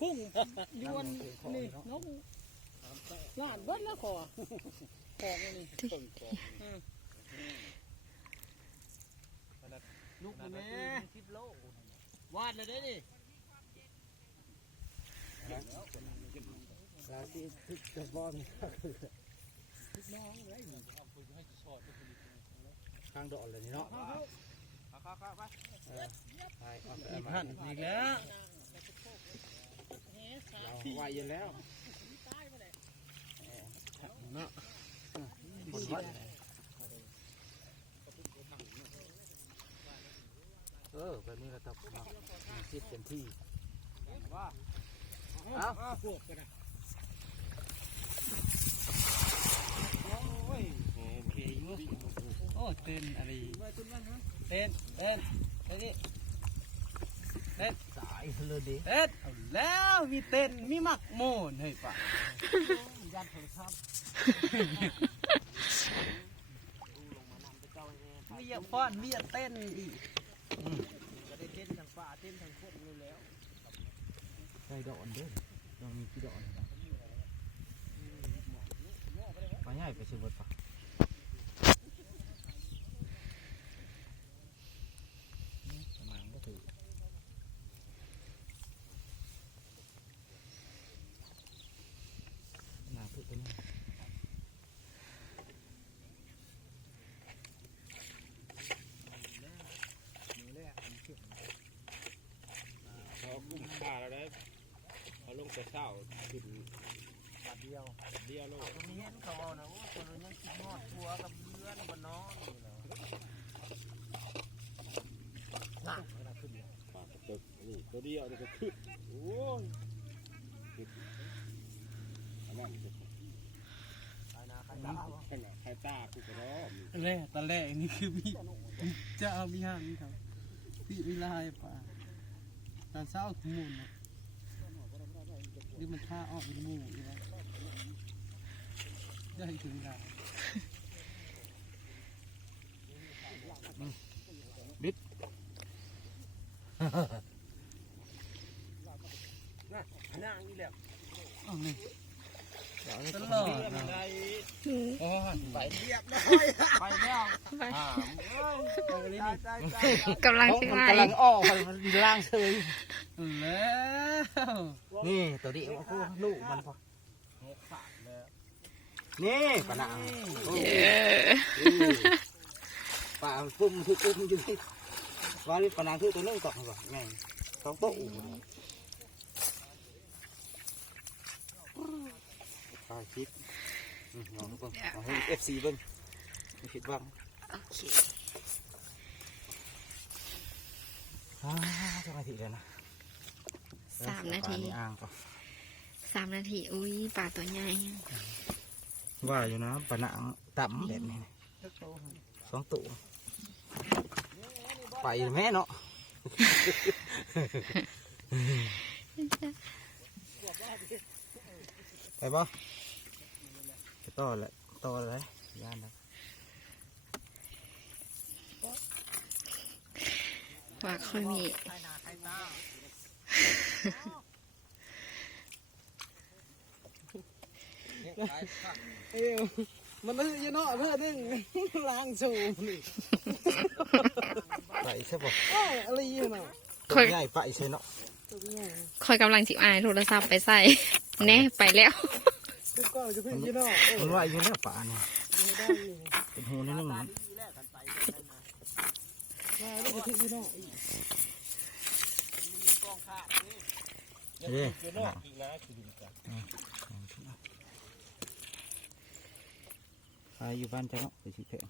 คุ้งยวนนี่นกหลานเบิ้ลแล้วขอของนี่ลูกแม่วาดเลยได้ดิราศีทึกจะบอลข้างดอกเลยนี่เนาะอีกพันอีกแล้วเราไหวอยู่แล้วเนาะคนวัดแบบนี้เราต้องคิดเต็มที่เอาพวกกันนะโอ้เต้นอะไรเต้นนี่เต้นสายเลยดิเต้นแล้วมีเต้นมีมักโม่นเฮ้ยป่ะยันโทรศัพท์มีอย่าฟ้อนมีอย่าเต้นอีกก็ได้เต้นทางป่าเต้นทางโคตรเลยแล้วได้ดอกเด้อต้องมีกี่ดอกไปง่ายไปซื้อหมดปะประมาณก็ถือหนาพึ่งไปนี่เขาคุ้มค่าแล้วได้เขาลงแต่เช้าขึ้นบาทเดียวโลกตรงนี้เขาเอานะโอ้คนยังกินหอดทัวกับเพื่อนบนน้องปากกระตึกนี่ตัวเดียวนี่ก็ขึ้นโอ้ยอันนั้นใครตากูกระร้องตอนแรกนี่คือมีจะเอามีห้างนี่ครับพี่วิไลป่ะตอนเช้าขมุนนะหรือมันท่าออกเป็นหมูอยู่แล้วได้ถึงได้บิดนั่งนี่แหละตลอดโอ้ไปเรียบร้อยไปแล้วกำลังสิกำลังออกมันล่างเฉยแล้วนี่ตัวนี้ลูกมันพอนี่ปะนังปะพุ่มคือพุ่มอยู่ที่ว่าปะนังคือตัวนึงก่อนก่อนไงสองโต๊ะไปคิดลองดูก่อนให้FCเบิ้งไม่ผิดหวังโอเคจะมาทีเลยนะ3 นาที3 นาทีอุ้ยปลาตัวใหญ่ว่าอยู่นะปะนังต่ำแบบนี้2 ตัวไปแม่เนาะไปบ่ต่อเลยย่านนะว่าค่อยมีมันนึกยันเนาะเพื่อนนึงล้างสูบนี่ไปใช่ป่ะอะไรอยู่เนาะตัวใหญ่ไปใช่เนาะคอยกำลังจิบอายโทรศัพท์ไปใส่แน่ไปแล้วมันว่าอยู่แล้วป่าเนี่ยเป็นหูนิดนึงนะอยู่บ้านจังเนาะไปชิเถอะ